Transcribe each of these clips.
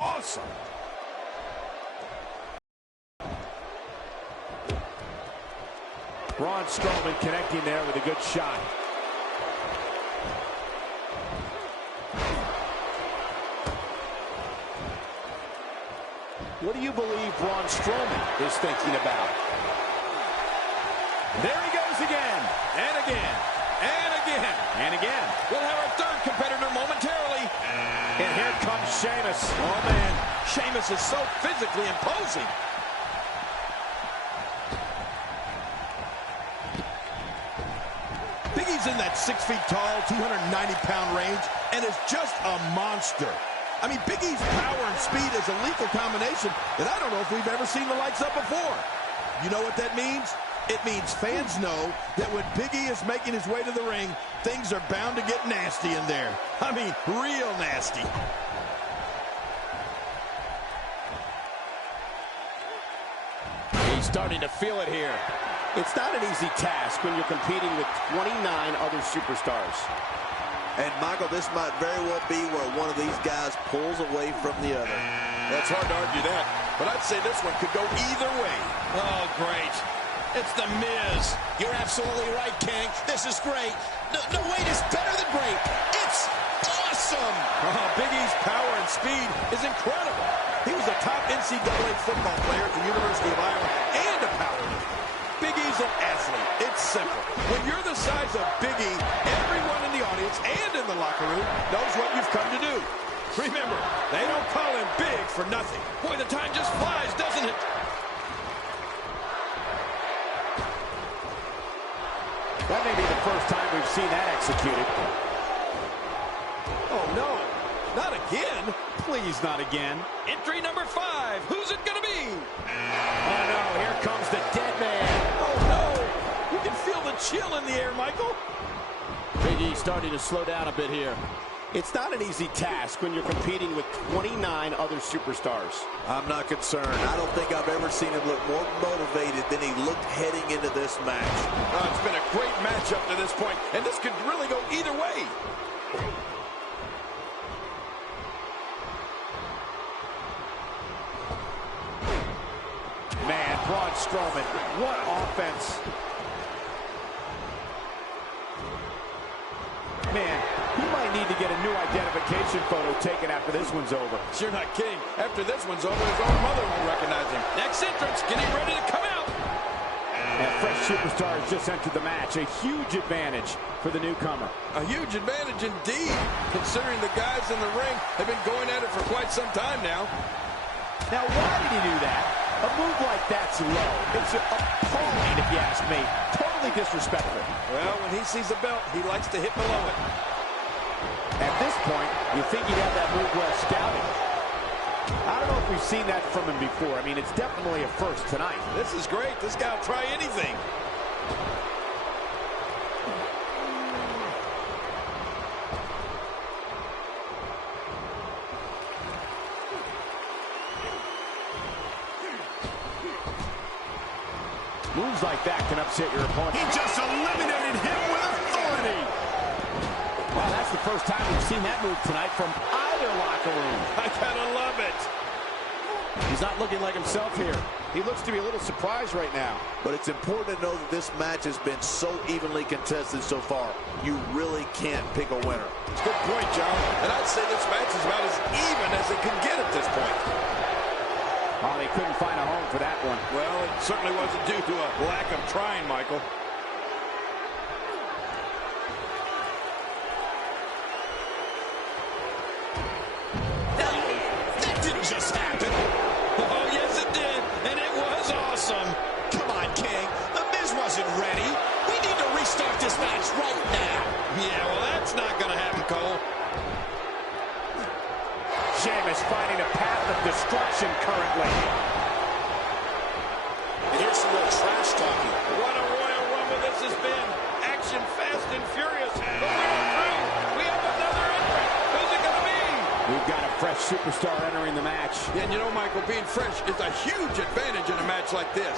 Awesome. Braun Strowman connecting there with a good shot. What do you believe Braun Strowman is thinking about? There he goes again, and again, and again, and again. We'll have our third competitor momentarily. And here comes Sheamus. Oh, man, Sheamus is so physically imposing. Big E's in that 6 feet tall, 290-pound range, and is just a monster. I mean, Big E's power and speed is a lethal combination that I don't know if we've ever seen the likes of before. You know what that means? It means fans know that when Big E is making his way to the ring, things are bound to get nasty in there. I mean, real nasty. He's starting to feel it here. It's not an easy task when you're competing with 29 other superstars. And, Michael, this might very well be where one of these guys pulls away from the other. That's hard to argue that, but I'd say this one could go either way. Oh, great. It's The Miz. You're absolutely right, King. This is great. No, wait, it's better than great. It's awesome. Oh, Big E's power and speed is incredible. He was a top NCAA football player at the University of Iowa and a powerlifter. Big E's an athlete. It's simple. When you're the size of Big E, everyone in the audience and in the locker room knows what you've come to do. Remember, they don't call him big for nothing. Boy, the time just flies, doesn't it? That may be the first time we've seen that executed. Oh, no. Not again. Please, not again. Entry number 5. Who's it going to be? Oh, no. Here comes the dead man. Oh, no. You can feel the chill in the air, Michael. Big E starting to slow down a bit here. It's not an easy task when you're competing with 29 other superstars. I'm not concerned. I don't think I've ever seen him look more motivated than he looked heading into this match. It's been a great match up to this point, and this could really go either way. Man, Braun Strowman, what offense. Man, he might need to get a new identification photo taken after this one's over. You're not kidding. After this one's over, his own mother won't recognize him. Next entrance, getting ready to come out. And fresh superstar has just entered the match. A huge advantage for the newcomer. A huge advantage indeed, considering the guys in the ring have been going at it for quite some time now. Now, why did he do that? A move like that's low. It's appalling, if you ask me. Totally disrespectful. Well, when he sees a belt, he likes to hit below it. At this point, you think he'd have that move well scouted. I don't know if we've seen that from him before. I mean, it's definitely a first tonight. This is great. This guy will try anything. Moves like that can upset your opponent. He just eliminated him with authority. Well, that's the first time we've seen that move tonight from either locker room. I kind of love it. He's not looking like himself here. He looks to be a little surprised right now. But it's important to know that this match has been so evenly contested so far. You really can't pick a winner. It's a good point, John. And I'd say this match is about as even as it can get at this point. Oh, they couldn't find a home for that one. Well, it certainly wasn't due to a lack of trying, Michael. That didn't just happen. Oh, yes, it did. And it was awesome. Come on, King. The Miz wasn't ready. We need to restart this match right now. Yeah, well, that's not going to happen, Cole. Sheamus finding a path of destruction currently. And here's some real trash talking. What a Royal Rumble this has been. Action fast and furious. But we're through. We have another entrant. Who's it going to be? We've got a fresh superstar entering the match. Yeah, and you know, Michael, being fresh is a huge advantage in a match like this.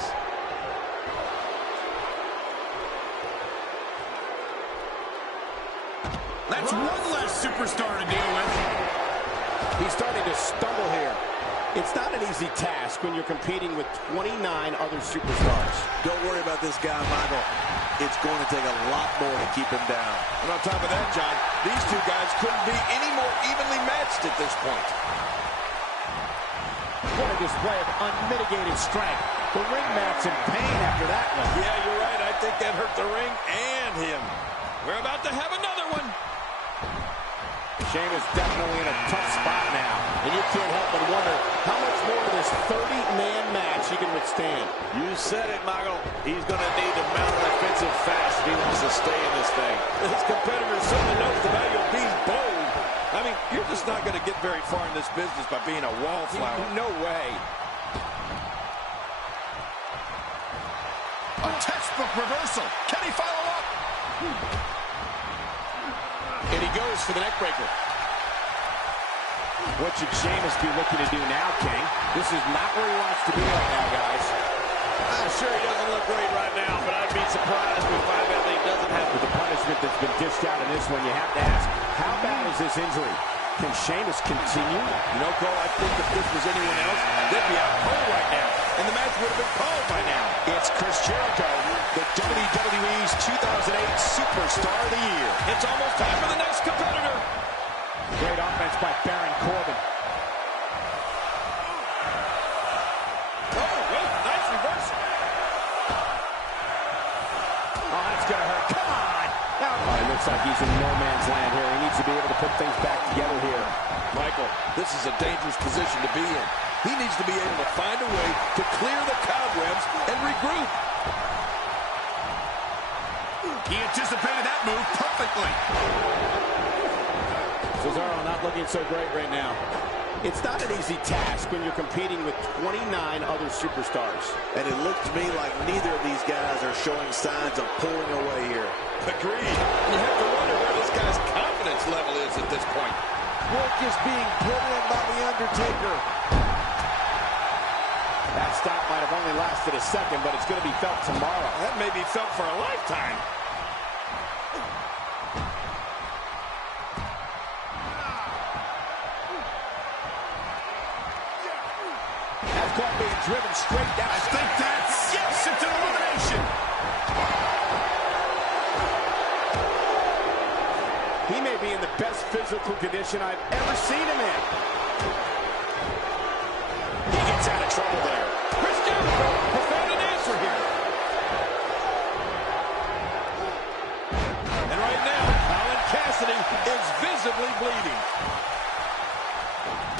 That's one less superstar to deal with. He's starting to stumble here. It's not an easy task when you're competing with 29 other superstars. Don't worry about this guy, Michael. It's going to take a lot more to keep him down. And on top of that, John, these two guys couldn't be any more evenly matched at this point. What a display of unmitigated strength. The ring mat's in pain after that one. Yeah, you're right. I think that hurt the ring and him. We're about to have another one. Sheamus definitely in a tough spot now. And you can't help but wonder how much more of this 30-man match he can withstand. You said it, Michael. He's going to need to mount an offensive fast if he wants to stay in this thing. His competitor certainly knows the value of being bold. I mean, you're just not going to get very far in this business by being a wallflower. No way. A textbook reversal. Can he follow up? And he goes for the neck breaker. What should Sheamus be looking to do now, King? This is not where he wants to be right now, guys. I'm sure he doesn't look great right now, but I'd be surprised if we find out that he doesn't have with the punishment that's been dished out in this one. You have to ask, how bad is this injury? Can Sheamus continue? You know, Cole, I think if this was anyone else, they'd be out cold right now. And the match would have been called by now. It's Chris Jericho, the WWE's 2008 Superstar of the Year. It's almost time for the next competitor. Great offense by Baron Corbin. Oh, wait, nice reversal. Oh, that's going to hurt. Come on. Now, it looks like he's in no man's land here. He needs to be able to put things back together here. Michael, this is a dangerous position to be in. He needs to be able to find a way to clear the cobwebs and regroup. He anticipated that move perfectly. Cesaro not looking so great right now. It's not an easy task when you're competing with 29 other superstars. And it looks to me like neither of these guys are showing signs of pulling away here. Agreed. You have to wonder where this guy's confidence level is at this point. Work is being put in by The Undertaker. That stop might have only lasted a second, but it's going to be felt tomorrow. That may be felt for a lifetime. That's caught being driven straight down. I think that's, yes, it's an elimination. He may be in the best physical condition I've ever seen him in. He gets out of trouble there. Chris Jericho has found an answer here. And right now, Alan Cassidy is visibly bleeding.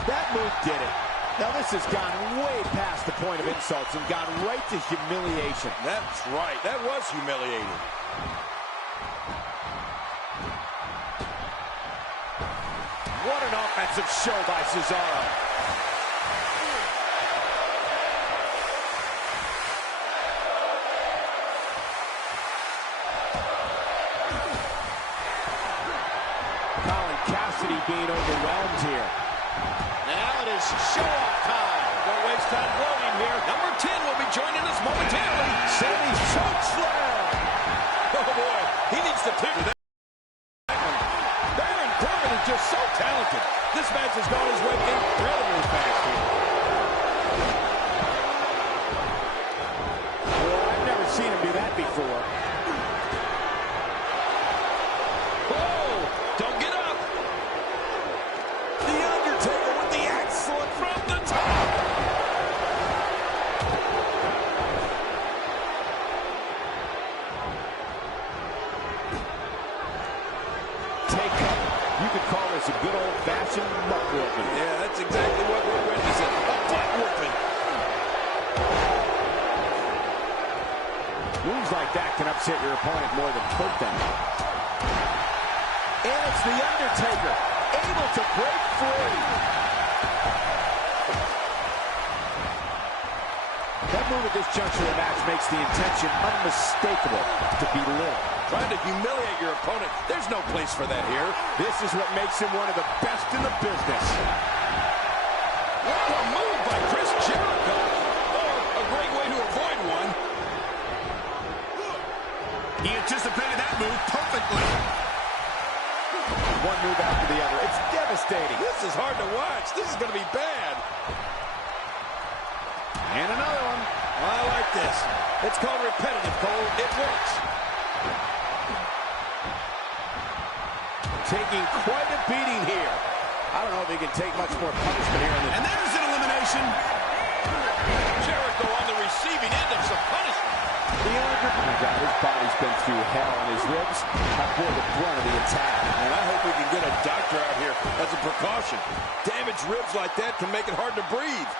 That move did it. Now this has gone way past the point of insults and gone right to humiliation. That's right. That was humiliating. What an offensive show by Cesaro. Colin Cassidy being overwhelmed here. Now it is show-off time. Don't waste time gloating here. Number 10 will be joining us momentarily. Sammy's choke slam. Oh, boy. He needs to pick that. Baron Corbin is just so talented. This match has gone his way incredibly fast here. Well, I've never seen him do that before. Oh, don't get up. The Undertaker with the excellent from the top. Take up. You could call this a good old-fashioned butt whooping. Yeah, that's exactly what we're witnessing. A butt whooping. Moves like that can upset your opponent more than hurt them. And it's The Undertaker, able to break free. That move at this juncture of the match makes the intention unmistakable to belittle. Trying to humiliate your opponent, there's no place for that here. This is what makes him one of the best in the business. What a move by Chris Jericho. Or a great way to avoid one. He anticipated that move perfectly. One move after the other. It's devastating. This is hard to watch. This is going to be bad. And another one. I like this. It's called repetitive, Cole. It works. Taking quite a beating here. I don't know if he can take much more punishment here. And there's an elimination. Jericho on the receiving end of some punishment. The Undertaker, oh my God, his body's been through hell, and his ribs have bore the brunt of the attack. And I hope we can get a doctor out here as a precaution. Damaged ribs like that can make it hard to breathe.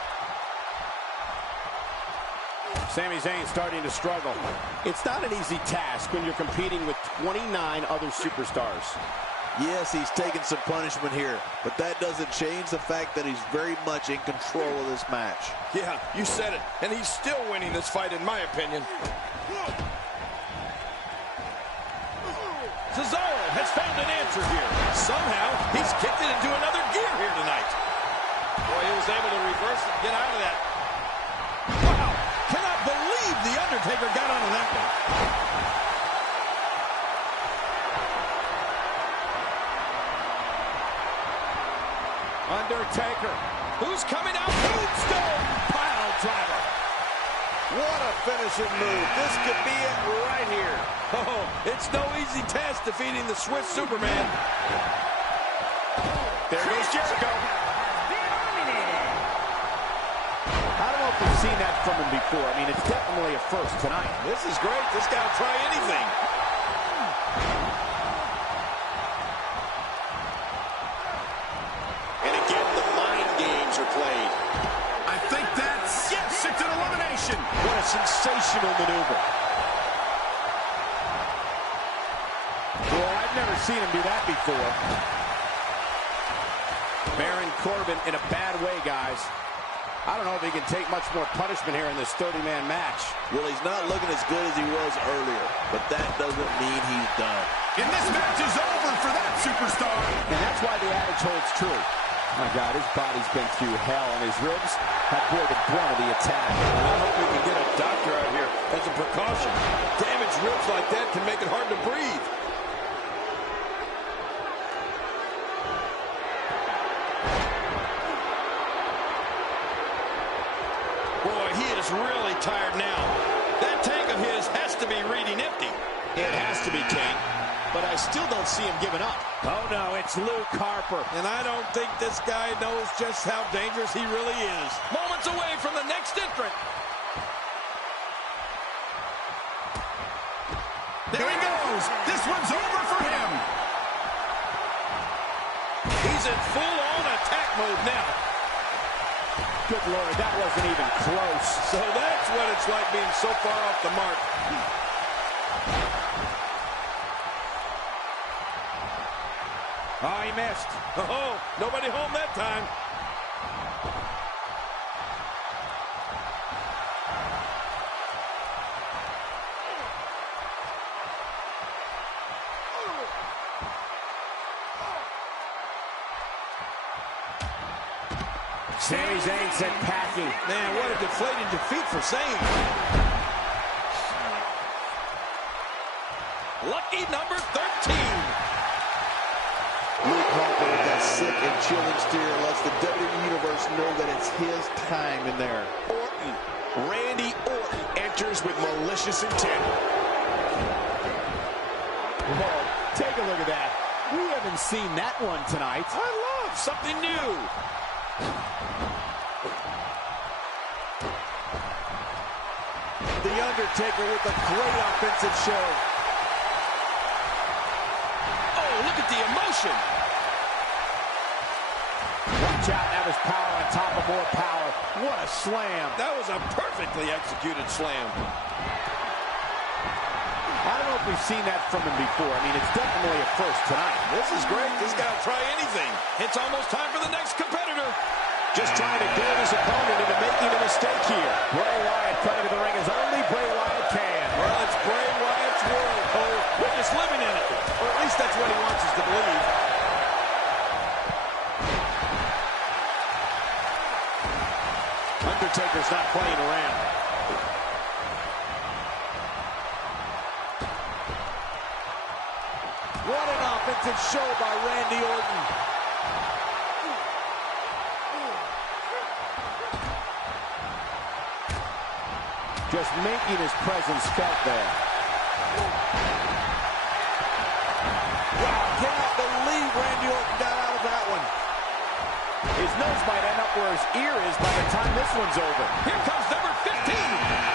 Sami Zayn starting to struggle. It's not an easy task when you're competing with 29 other superstars. Yes, he's taking some punishment here, but that doesn't change the fact that he's very much in control of this match. Yeah, you said it, and he's still winning this fight, in my opinion. Cesaro has found an answer here. Somehow, he's kicked it into another gear here tonight. Boy, he was able to reverse it and get out of that. Wow, cannot believe the Undertaker got onto that one. Undertaker, who's coming out? Tombstone pile driver. What a finishing move. This could be it right here. Oh, it's no easy task defeating the Swiss Superman. There goes Jericho. I don't know if we've seen that from him before. I mean, it's definitely a first tonight. This is great. This guy will try anything. Played. I think that's... Yes, it's an elimination. What a sensational maneuver. Well, I've never seen him do that before. Baron Corbin in a bad way, guys. I don't know if he can take much more punishment here in this 30-man match. Well, he's not looking as good as he was earlier, but that doesn't mean he's done. And this match is over for that superstar. And that's why the adage holds true. Oh my God, his body's been through hell, and his ribs have bore the brunt of the attack. And I hope we can get a doctor out here as a precaution. Damaged ribs like that can make it hard to breathe. Boy, he is really tired now. That tank of his has to be reading empty. It has to be, King. But I still don't see him giving up. Oh, no, it's Luke Harper. And I don't think this guy knows just how dangerous he really is. Moments away from the next entrant. There he goes. This one's over for him. He's in full-on attack mode now. Good Lord, that wasn't even close. So that's what it's like being so far off the mark. Oh, he missed. Oh, nobody home that time. Sami Zayn sent packing. Man, what a deflating defeat for Zayn. Lucky number 13. Luke Harper with that sick and chilling steer lets the WWE Universe know that it's his time in there. Orton, Randy Orton enters with malicious intent. Whoa, take a look at that. We haven't seen that one tonight. I love something new. The Undertaker with a great offensive show. Oh, look at the emotion. Watch out, that was power on top of more power. What a slam. That was a perfectly executed slam. I don't know if we've seen that from him before. I mean, it's definitely a first tonight. This is great. This guy will try anything. It's almost time for the next competitor. Just trying to goad his opponent into making a mistake here. Bray Wyatt coming to the ring as only Bray Wyatt can. Well, it's Bray Wyatt's world, Cole. We're just living in it. Or at least that's what he wants us to believe. Undertaker's not playing around. What an offensive Defensive show by Randy Orton. Just making his presence felt there. Wow, cannot believe Randy Orton got out of that one. His nose might end up where his ear is by the time this one's over. Here comes number 15.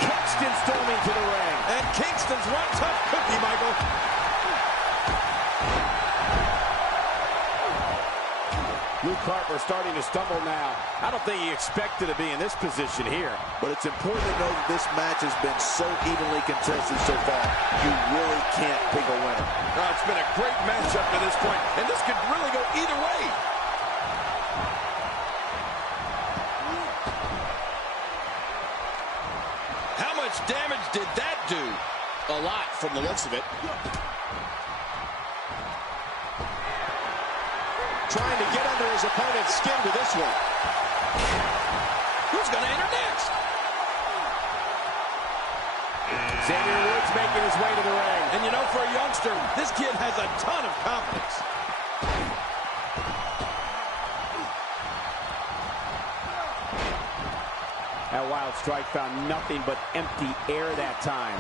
Kingston storming to the ring. And Kingston's one tough cookie, Michael. Luke Harper starting to stumble now. I don't think he expected to be in this position here. But it's important to know that this match has been so evenly contested so far. You really can't pick a winner. Oh, it's been a great match up to this point, and this could really go either way. How much damage did that do? A lot from the looks of it. Trying to get under his opponent's skin with this one. Who's going to enter next? Xavier Woods making his way to the ring. And you know, for a youngster, this kid has a ton of confidence. That wild strike found nothing but empty air that time.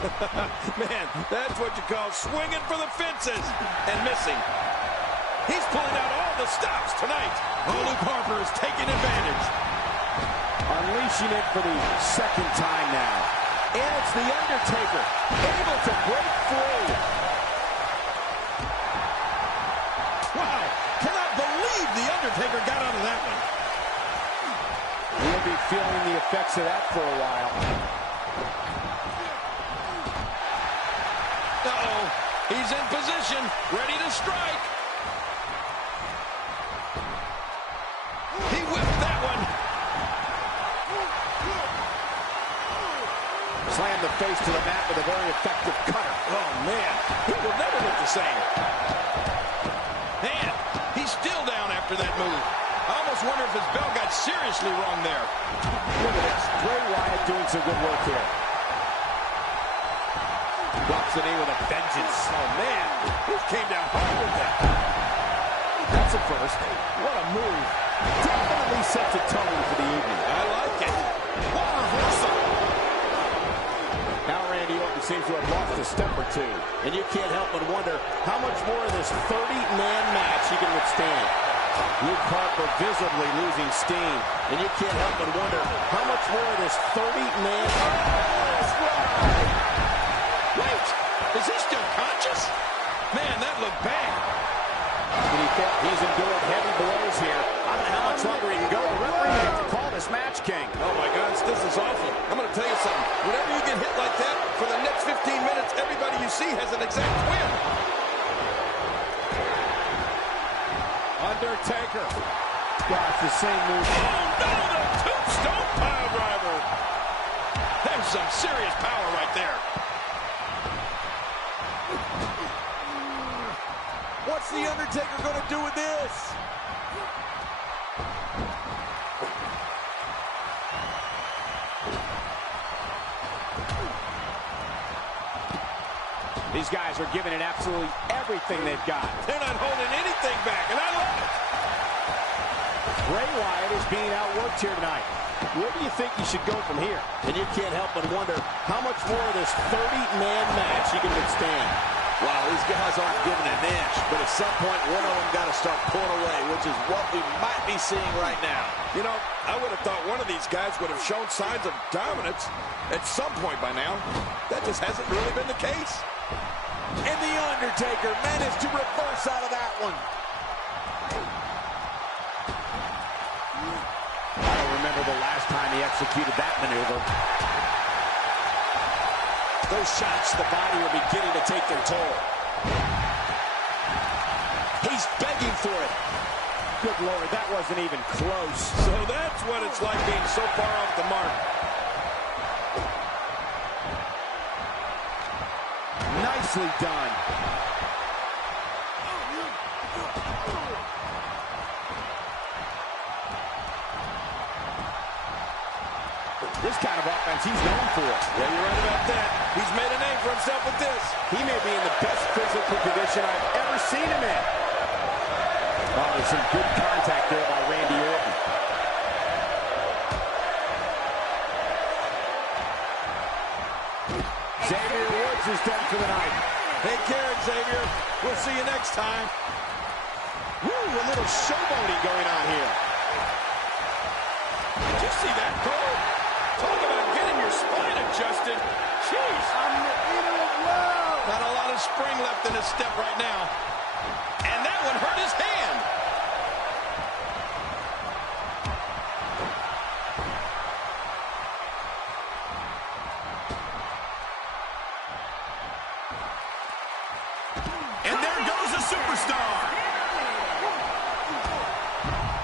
Man, that's what you call swinging for the fences and missing. He's pulling out all the stops tonight. Oh, Luke Harper is taking advantage. Unleashing it for the second time now. And it's The Undertaker, able to break free. Wow, cannot believe The Undertaker got out of that one. We'll be feeling the effects of that for a while. Uh-oh, he's in position, ready to strike. He whipped that one. Slammed the face to the mat with a very effective cutter. Oh, man, he will never look the same. Man, he's still down after that move. I almost wonder if his bell got seriously wrong there. Look at this. Bray Wyatt doing some good work here. Drops the knee with a vengeance. Oh, man, he came down hard with that. That's a first. What a move. Definitely sets a tone for the evening. I like it. What a reversal. Now Randy Orton seems to have lost a step or two. And you can't help but wonder how much more of this 30-man match he can withstand. Luke Harper visibly losing steam. And you can't help but wonder how much more of this 30-man... Wait, is he still conscious? Man, that looked bad. He's endured heavy blows here. I don't know how much longer he can go. The referee may have to call this match, King. Oh, my gosh, this is awful. I'm going to tell you something. Whenever you get hit like that, for the next 15 minutes, everybody you see has an exact win. Undertaker. Gosh, the same move. Oh, no, the tombstone pile driver. There's some serious power right there. What's The Undertaker going to do with this? These guys are giving it absolutely everything they've got. They're not holding anything back, and I love it. Bray Wyatt is being outworked here tonight. Where do you think he should go from here? And you can't help but wonder how much more of this 30-man match he can withstand. Wow, these guys aren't giving an inch, but at some point, one of them got to start pulling away, which is what we might be seeing right now. You know, I would have thought one of these guys would have shown signs of dominance at some point by now. That just hasn't really been the case. And The Undertaker managed to reverse out of that one. I don't remember the last time he executed that maneuver. Those shots to the body are beginning to take their toll. He's begging for it. Good Lord, that wasn't even close. So that's what it's like being so far off the mark. Nicely done. This kind of offense he's known for. Yeah, you're right about that. He's made a name for himself with this. He may be in the best physical condition I've ever seen him in. Oh, there's some good contact there by Randy Orton. Xavier Woods is done for the night. Take care, Xavier. We'll see you next time. Woo, a little showboating going on here. Did you see that, Cole? Talk about getting your spine adjusted. Jeez. I'm the eater of love. Not a lot of spring left in his step right now. And that one hurt his hand. And there goes a superstar.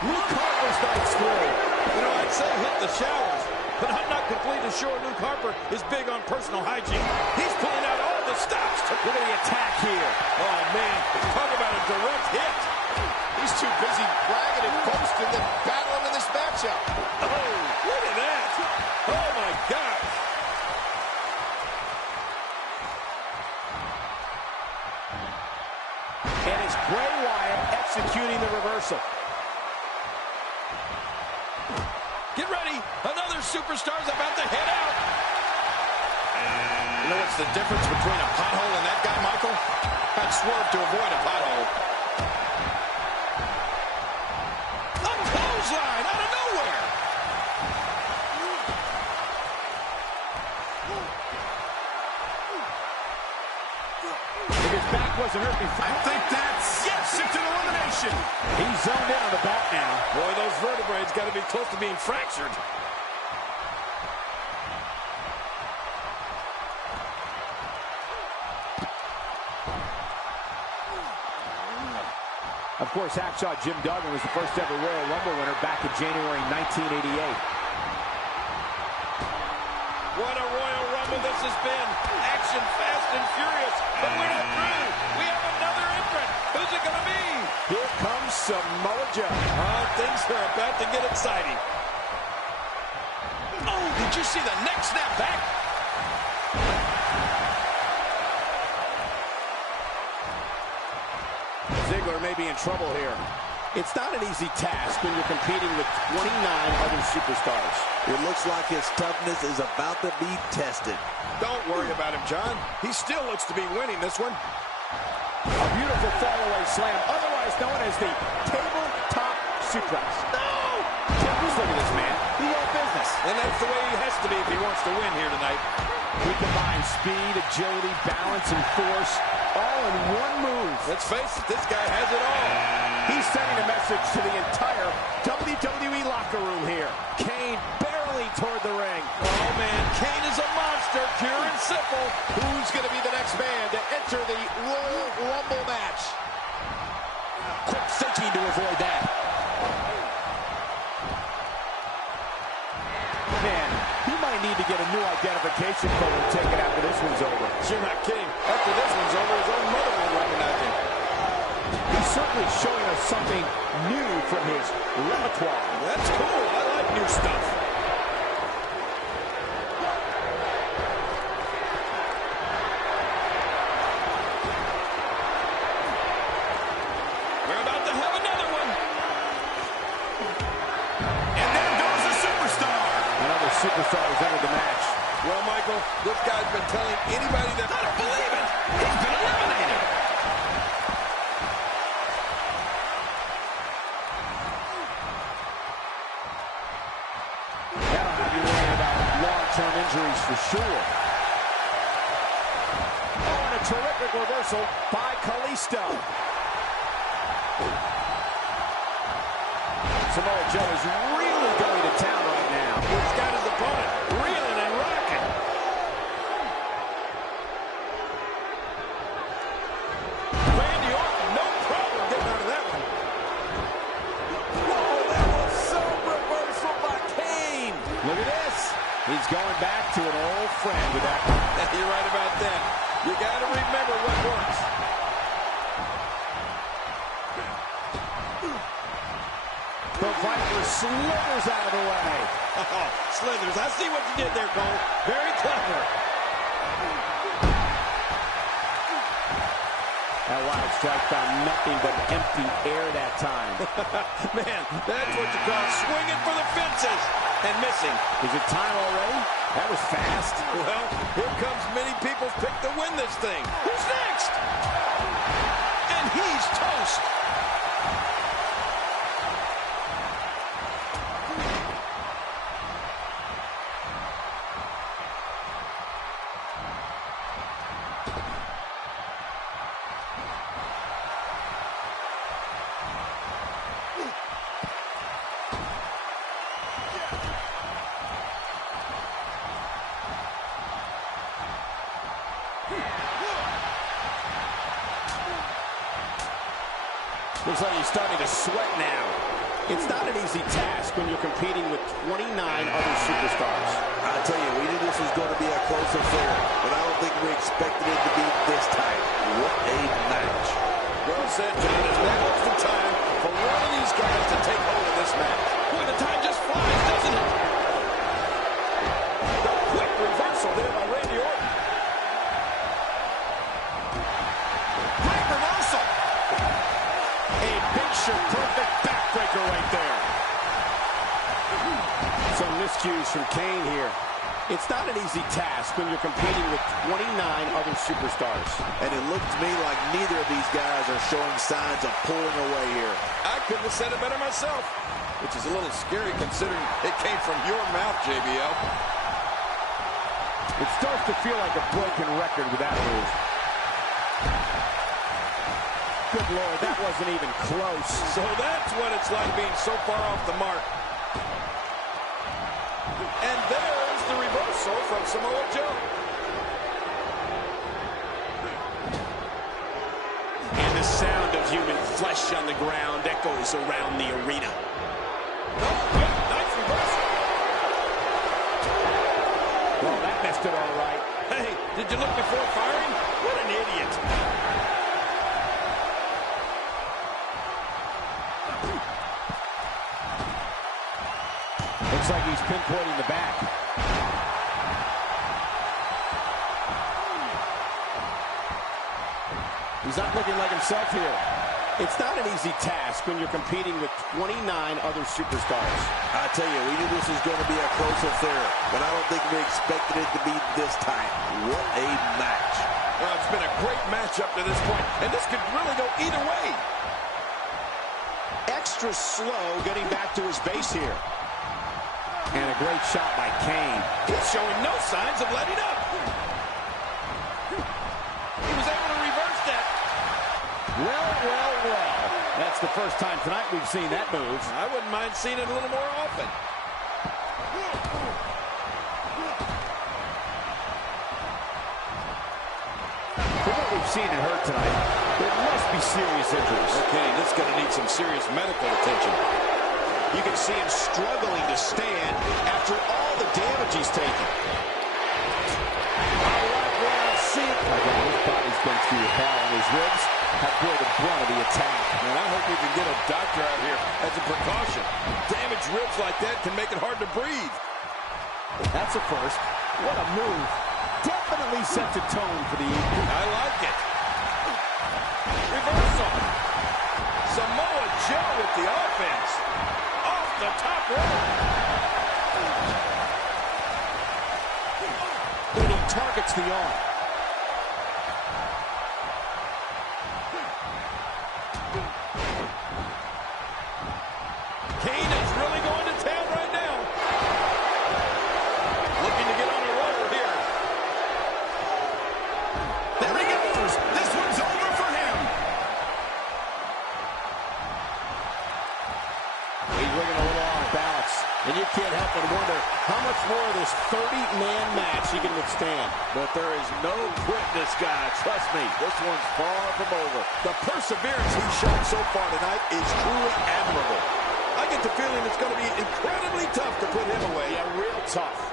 Luke Harper's night's through. You know, I'd say hit the showers, but I'm not completely sure Luke Harper is big on personal hygiene. He's pulling out all the stops. Look at the attack here. Oh, man, talk about a direct hit. He's too busy bragging and boasting than battling in this matchup. Oh, look at that. Oh, my gosh. And it's Bray Wyatt executing the reversal. Get ready. Another superstar's about to head out. You know what's the difference between a pothole and that guy, Michael? I'd swerve to avoid a pothole. A clothesline out of nowhere. If his back wasn't hurt before. I think that's, yes, it's an elimination. He's zoned in on the back now. Boy, those vertebrae got to be close to being fractured. Of course, Hacksaw Jim Duggan was the first ever Royal Rumble winner back in January 1988. What a Royal Rumble this has been. Action fast and furious. But we're not through. We have another entrant. Who's it going to be? Here comes Samoa Joe. Oh, things are about to get exciting. Oh, did you see the neck snap back? Ziggler may be in trouble here. It's not an easy task when you're competing with 29 other superstars. It looks like his toughness is about to be tested. Don't worry about him, John. He still looks to be winning this one. A beautiful fallaway slam, otherwise known as the tabletop suplex. No! Just look at this man. He's all business. And that's the way he has to be if he wants to win here tonight. He combines speed, agility, balance, and force, all in one move. Let's face it, this guy has it all. He's sending a message to the entire WWE locker room here. Kane barely toward the ring. Oh, man, Kane is a monster, pure and simple. Who's going to be the next man to enter the Royal Rumble match? Quick thinking to avoid that. Man, he might need to get a new identification photo taken after this one's over. You're not kidding. After this one's over, his own mother won't recognize him. He's certainly showing us something new from his repertoire. That's cool. I like new stuff. We're about to have another one. And there goes a superstar. Another superstar has entered the match. Well, Michael, this guy's been telling anybody that... I don't believe it. He's been eliminated. That'll have you worrying about long-term injuries for sure. Oh, and a terrific reversal by Kalisto. Samoa Joe is really going to town right now. He's got his opponent reeling and rocking. Randy Orton, no problem getting out of that one. Whoa, that was some reversal by Kane. Look at this. He's going back to an old friend with that one. You're right about that. You got to remember what works. The Viper slithers out of the way. Oh, slithers. I see what you did there, Cole. Very clever. That wild strike found nothing but empty air that time. Man, that's what you call swinging for the fences and missing. Is it time already? That was fast. Well, here comes many people's pick to win this thing. Who's next? And he's toast. Looks like he's starting to sweat now. It's not an easy task when you're competing with 29 other superstars. I tell you, we knew this was going to be a close affair, but I don't think we expected it to be this tight. What a match. Well said, John. And now is the time for one of these guys to take hold of this match. Boy, the time just flies, doesn't it? The quick reversal there by Randy Orton. Great reversal. A picture-perfect backbreaker right there. Some miscues from Kane here. It's not an easy task when you're competing with 29 other superstars. And it looked to me like neither of these guys are showing signs of pulling away here. I couldn't have said it better myself, which is a little scary considering it came from your mouth, JBL. It starts to feel like a broken record with that move. Good Lord, that wasn't even close. So that's what it's like being so far off the mark. And there's the reversal from Samoa Joe. And the sound of human flesh on the ground echoes around the arena. Oh, nice reversal. Well, that messed it all right. Hey, did you look before firing? What an idiot. Looks like he's pinpointing the back. He's not looking like himself here. It's not an easy task when you're competing with 29 other superstars. I tell you, we knew this was going to be a close affair, but I don't think we expected it to be this tight. What a match. Well, it's been a great match up to this point, and this could really go either way. Extra slow getting back to his base here. And a great shot by Kane. He's showing no signs of letting up. He was able to reverse that. Well, well, well. That's the first time tonight we've seen that move. I wouldn't mind seeing it a little more often. From what we've seen and heard tonight, there must be serious injuries. Okay, this is going to need some serious medical attention. You can see him struggling to stand after all the damage he's taken. I like what I'm seeing. His body's been through hell, and his ribs have bore the brunt of the attack. And I hope we can get a doctor out here as a precaution. Damaged ribs like that can make it hard to breathe. That's a first. What a move. Definitely sets a tone for the evening. I like it. Reversal. Samoa Joe with the offense. Off the top rope. And he targets the arm. Kane is really going to town right now. Looking to get on a roll here. There he goes. This one's over for him. He's looking a little off balance. And you can't help but wonder how much more of this 30-man match he can withstand. But there is no quitting this guy. Trust me, this one's far from over. The perseverance he's shown so far tonight is truly admirable. I get the feeling it's going to be incredibly tough to put him away. Yeah, real tough.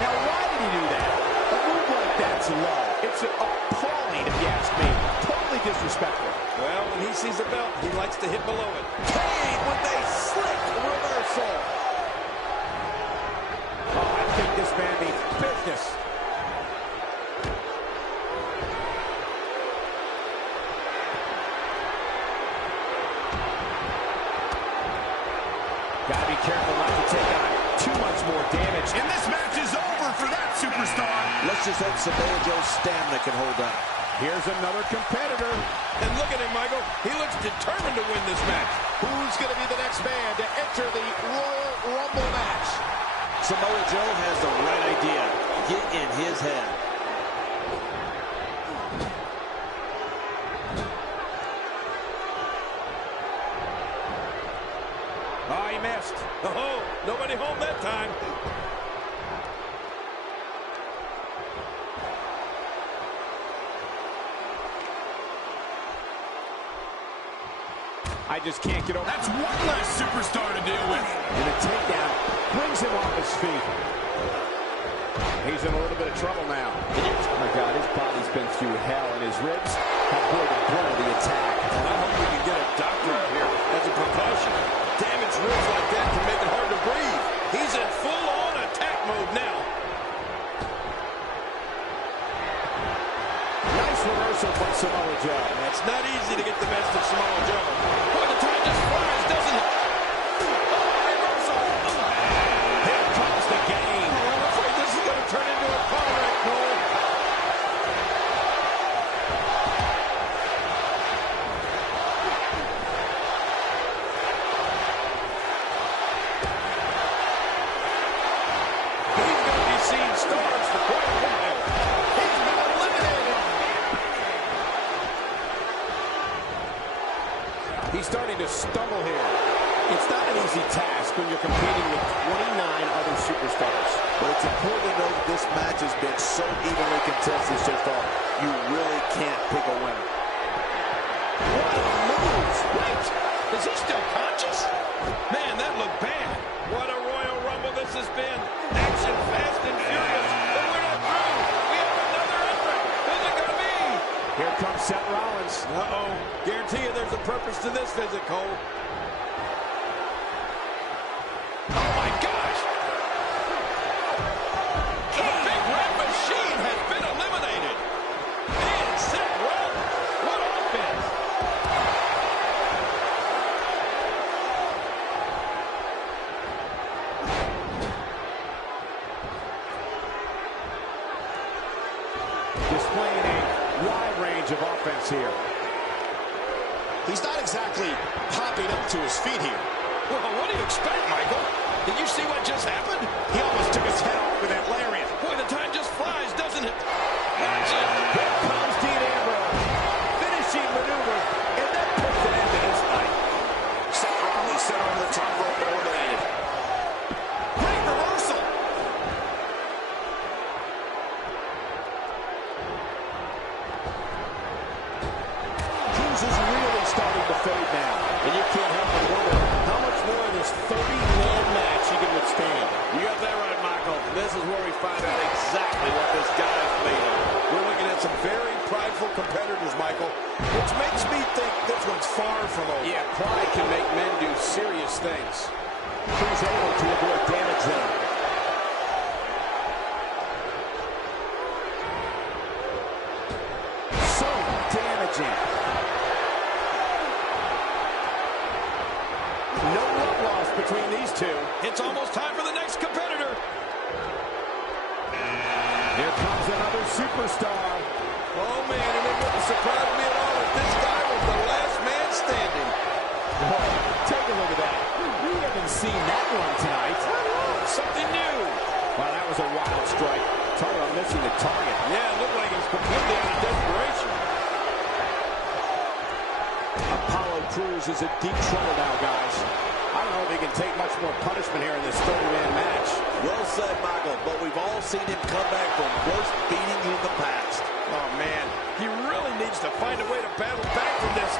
Now, why did he do that? A move like that's low. It's appalling, if you ask me. Totally disrespectful. Well, when he sees a belt, he likes to hit below it. Kane with a slick reversal. Oh, I think this man means business. careful not to take on too much more damage. And this match is over for that superstar. Let's just hope Samoa Joe's stamina can hold up. Here's another competitor. And look at him, Michael. He looks determined to win this match. Who's going to be the next man to enter the Royal Rumble match? Samoa Joe has the right idea. Get in his head. Oh, he missed. Oh, nobody home that time. I just can't get over. That's one less superstar to deal with. And the takedown brings him off his feet. He's in a little bit of trouble now. Oh my God, his body's been through hell, and his ribs have bore the brunt of the attack. And I hope we can get a doctor out here as a precaution. Damaged ribs like that can make it hard to breathe. He's in full-on attack mode now. Nice reversal from Samoa Joe. It's not easy to get the best of Samoa Joe. Boy, the time just flies, doesn't it? Oh, reversal. Here comes the game. I'm afraid this is going to turn into a car wreck, Cole. He's going to be seeing stars for quite a while. He's been eliminated. He's starting to stumble here. It's not an easy task when you're competing with 29 other superstars. But it's important to know that this match has been so evenly contested so far. You really can't pick a winner. What a move. Wait, is he still conscious? Man, that looked bad. What a Royal Rumble this has been. Action fast and furious. But we're not through. We have another entrant. Who's it going to be? Here comes Seth Rollins. Uh-oh. Guarantee you there's a purpose to this visit, Cole. Oh, my gosh. The Big Red Machine has been eliminated. Man, Seth Rollins. What offense. Displaying a wide range of offense here. He's not exactly popping up to his feet here. Well, what do you expect, Michael? Did you see what just happened? He almost took his head off with that lariat. Boy, the time just flies, doesn't it? Watch it. Here comes Dean Ambrose. Finishing maneuver, and that puts an end to his night. Seth Rollins set over the top rope, eliminated. Great reversal. Cruz is really starting to fade now. And you can't help but wonder how much more of this 30-man match he can withstand. You got that right, Michael. This is where we find out exactly what this guy is made of. We're looking at some very prideful competitors, Michael, which makes me think this one's far from over. Yeah, pride can make men do serious things. Cruz able to avoid damage there. So damaging. No love lost between these two. It's almost time for the next competitor. Here comes another superstar. Oh, man, and it wouldn't surprise me at all if this guy was the last man standing. Boy, take a look at that. We haven't seen that one tonight. Something new. Wow, that was a wild strike. Talk about missing the target. Yeah, it looked like it was completely out of desperation. Apollo Crews is in deep trouble now, guys. I don't know if he can take much more punishment here in this 30-man match. Well said, Michael, but we've all seen him come back from worse beatings in the past. Oh, man, he really needs to find a way to battle back from this.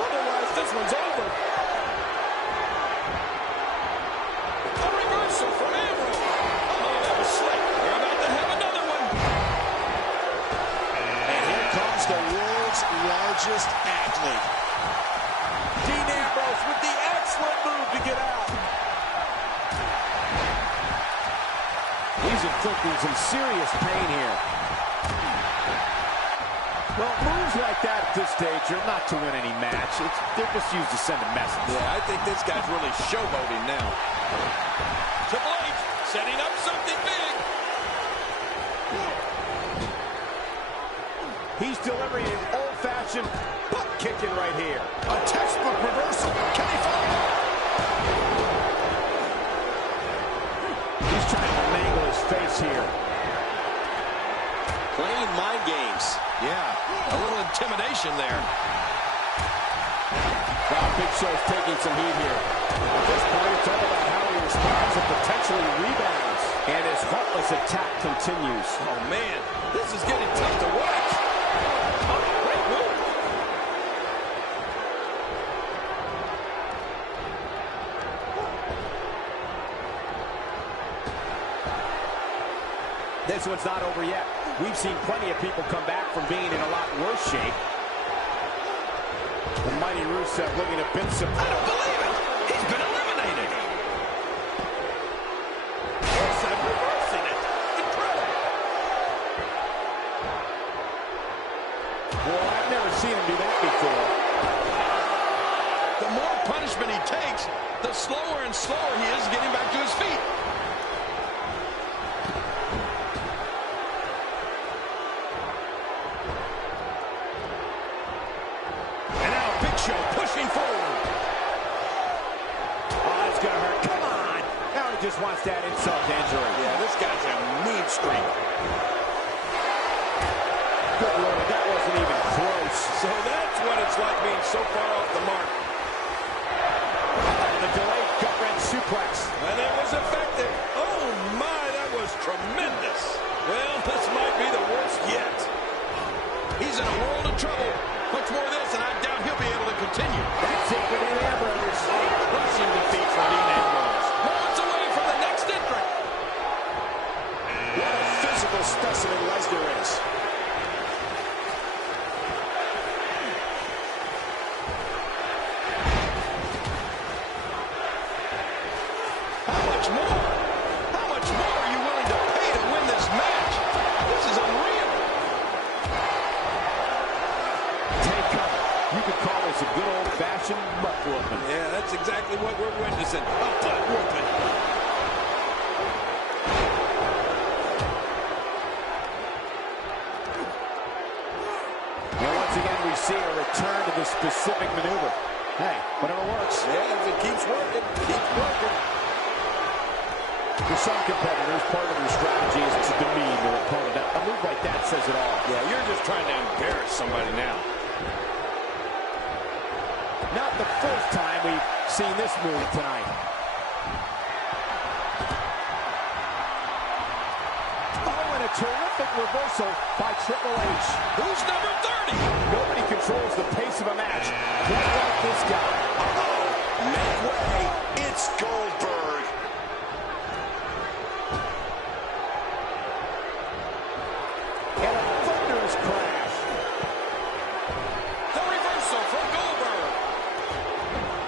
Otherwise, this one's over. A reversal from Ambrose. Oh, that was slick. We're about to have another one. And here comes the world's largest athlete. Dean Ambrose with the excellent move to get out. He's inflicting some serious pain here. Well, moves like that at this stage are not to win any match. They're just used to send a message. Yeah, I think this guy's really showboating now. Triple H setting up something big. He's delivering an old-fashioned butt kicking right here. A textbook reversal. Can he follow? He's trying to mangle his face here. Playing mind games. Yeah, a little intimidation there. Wow, Big Show's taking some heat here. At this point, it's all about how he responds and potentially rebounds. And his heartless attack continues. Oh, man, this is getting tough to watch. Oh, great move. This one's not over yet. We've seen plenty of people come back from being in a lot worse shape. The mighty Rusev looking to pin some. I don't believe it. He's been eliminated. Rusev reversing it. Incredible. Well, I've never seen him do that before. The more punishment he takes, the slower and slower he is getting back to his feet. Show pushing forward. Oh, that's gonna hurt. Come on. Now he just wants that insult to injury. Yeah, this guy's a mean streak. Good Lord, that wasn't even close. So that's what it's like being so far off the mark. And the delayed gut-wrench suplex. And it was effective. Oh my, that was tremendous. Well, this might be the worst yet. He's in a world of trouble. Much more of this, and I doubt he'll be able to continue. That's it for Dean Ambrose. Crushing defeat for Dean Ambrose. Moments away from the next entrant. What a physical specimen Lesnar is. How much more? How much more are you willing to pay to win this match? This is unreal. You could call this a good old-fashioned butt whooping. Yeah, that's exactly what we're witnessing. A butt whooping. And once again, we see a return to the specific maneuver. Hey, whatever works. Yeah, if it keeps working, keeps working. For some competitors, part of their strategy is to demean their opponent. A move like that says it all. Yeah, you're just trying to embarrass somebody now. Not the first time we've seen this move tonight. Oh, and a terrific reversal by Triple H. Who's number 30? Nobody controls the pace of a match quite like this guy. Make way. It's Goldberg. And a thunderous crash. The reversal from Goldberg.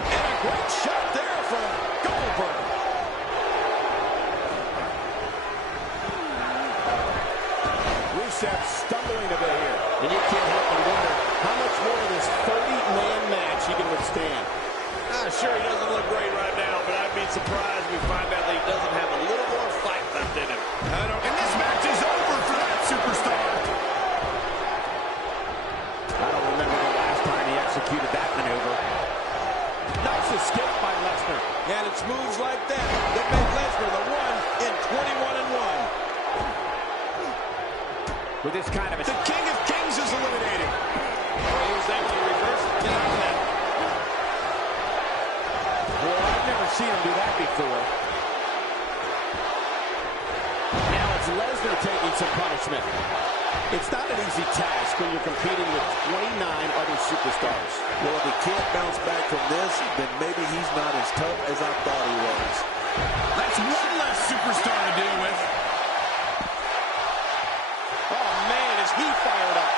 And a great shot there from Goldberg. Rusev stumbling a bit here. And you can't help but wonder how much more of this 30-man match he can withstand. Sure, he doesn't look great right now, but I'd be surprised if we find out that he doesn't have a little more fight left in him. And this match is over for that superstar. I don't remember the last time he executed that maneuver. Nice escape by Lesnar. And it's moves like that that make Lesnar the one in 21-1. With this kind of a... The King of Kings is eliminated. Well, he was able to reverse it. Get out of that. Well, I've never seen him do that before. Now it's Lesnar taking some punishment. It's not an easy task when you're competing with 29 other superstars. Well, if he can't bounce back from this, then maybe he's not as tough as I thought he was. That's one less superstar to deal with. Oh, man, is he fired up.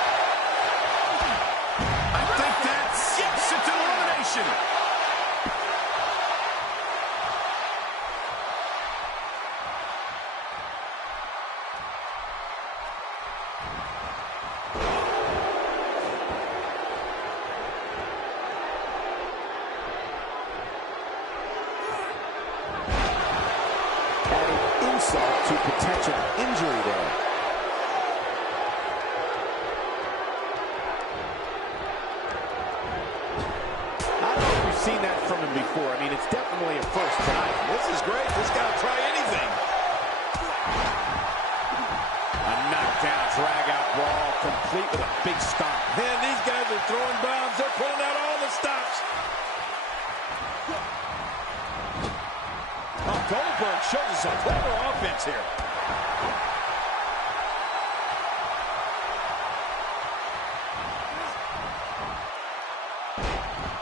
I think that's... Yes, it's an elimination. himself to potential injury there. I don't know if we've seen that from him before. I mean, it's definitely a first tonight. This is great. This guy will try anything. A knockdown, drag-out brawl, complete with a big stomp. Man, these guys are throwing bombs. They're pulling out all the stops. Oh, Goldberg shows us some clever offense here.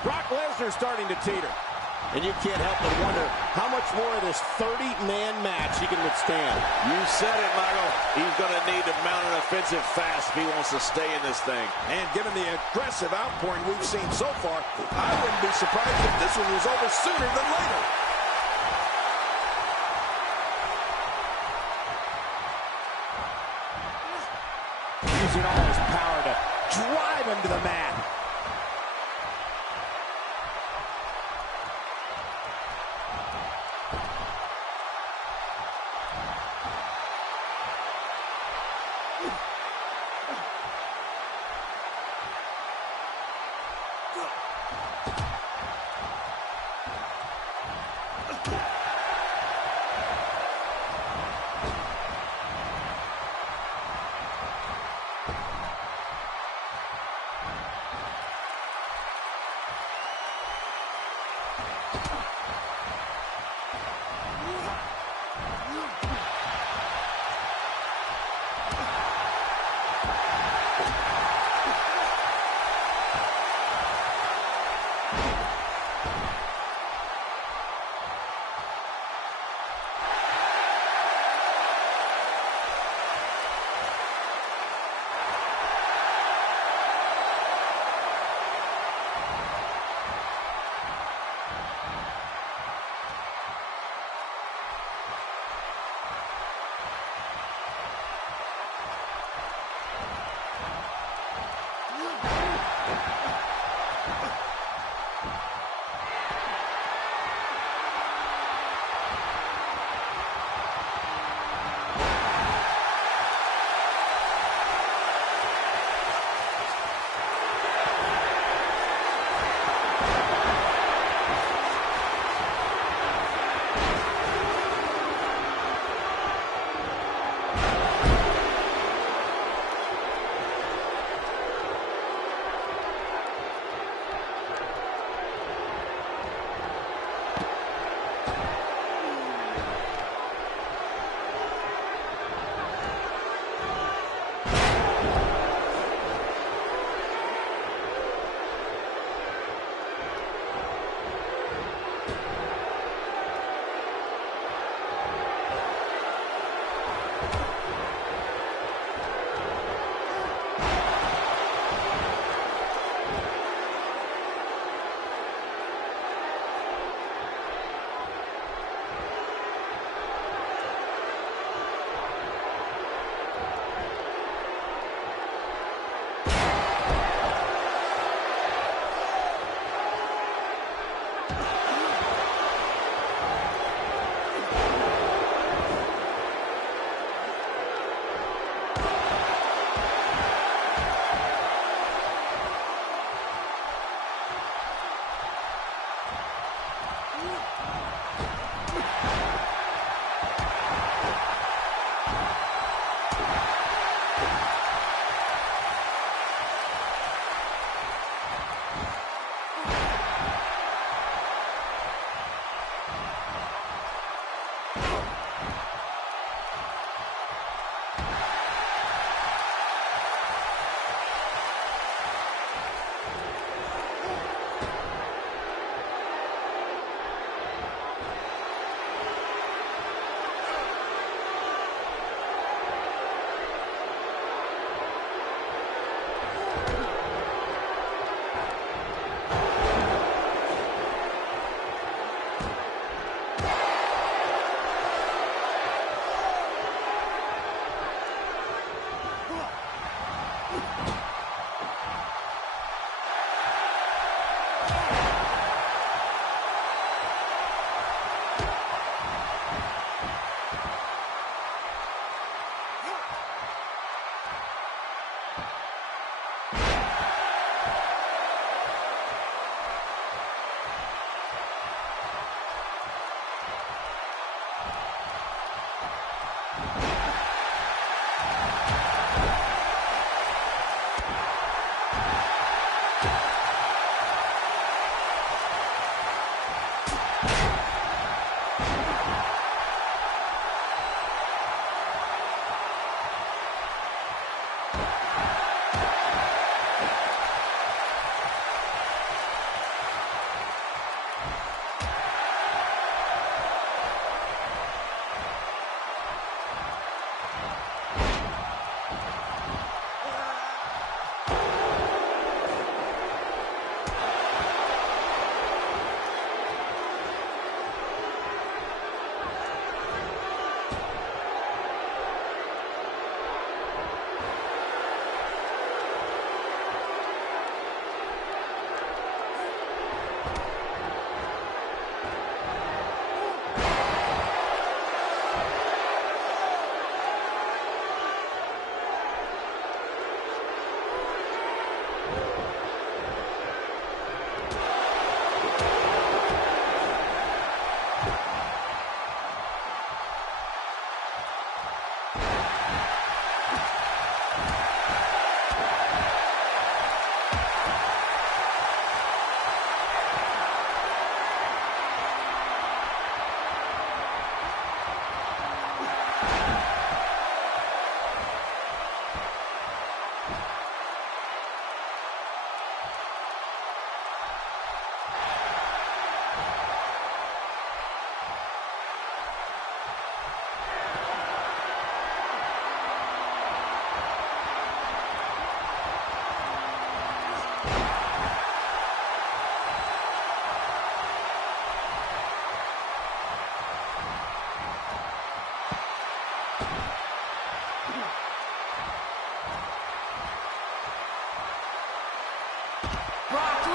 Brock Lesnar starting to teeter. And you can't help but wonder how much more of this 30-man match he can withstand. You said it, Michael. He's going to need to mount an offensive fast if he wants to stay in this thing. And given the aggressive outpouring we've seen so far, I wouldn't be surprised if this one was over sooner than later. Using all his power to drive him to the mat.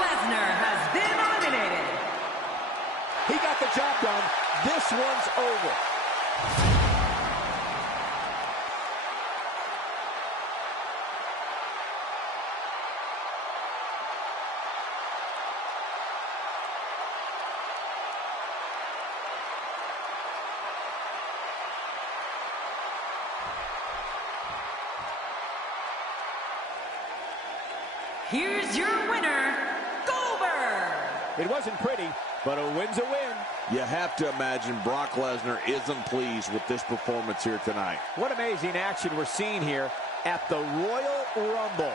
Lesnar has been eliminated. He got the job done. This one's over. Here's your winner, Goldberg. It wasn't pretty, but a win's a win. You have to imagine Brock Lesnar isn't pleased with this performance here tonight. What amazing action we're seeing here at the Royal Rumble.